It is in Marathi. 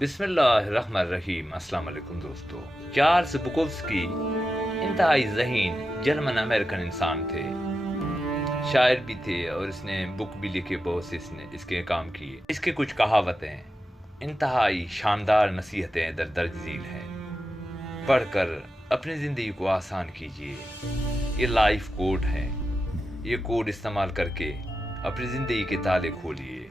बिस्मिल्लाहिर्रहमानिर्रहीम। अस्सलाम वालेकुम दोस्तों। चार्ल्स बुकोव्स्की इंतहाई ज़हीन जर्मन अमेरिकन इंसान थे, शायर भी थे और इसने बुक भी लिखे, बहुत से इसने इसके काम किए। इसके कुछ कहावतें इंतहाई शानदार नसीहतें दर्ज झील हैं। पढ़कर अपनी ज़िंदगी को आसान कीजिए। ये लाइफ कोड है। ये कोड इस्तेमाल करके अपनी ज़िंदगी के ताले खोलिए।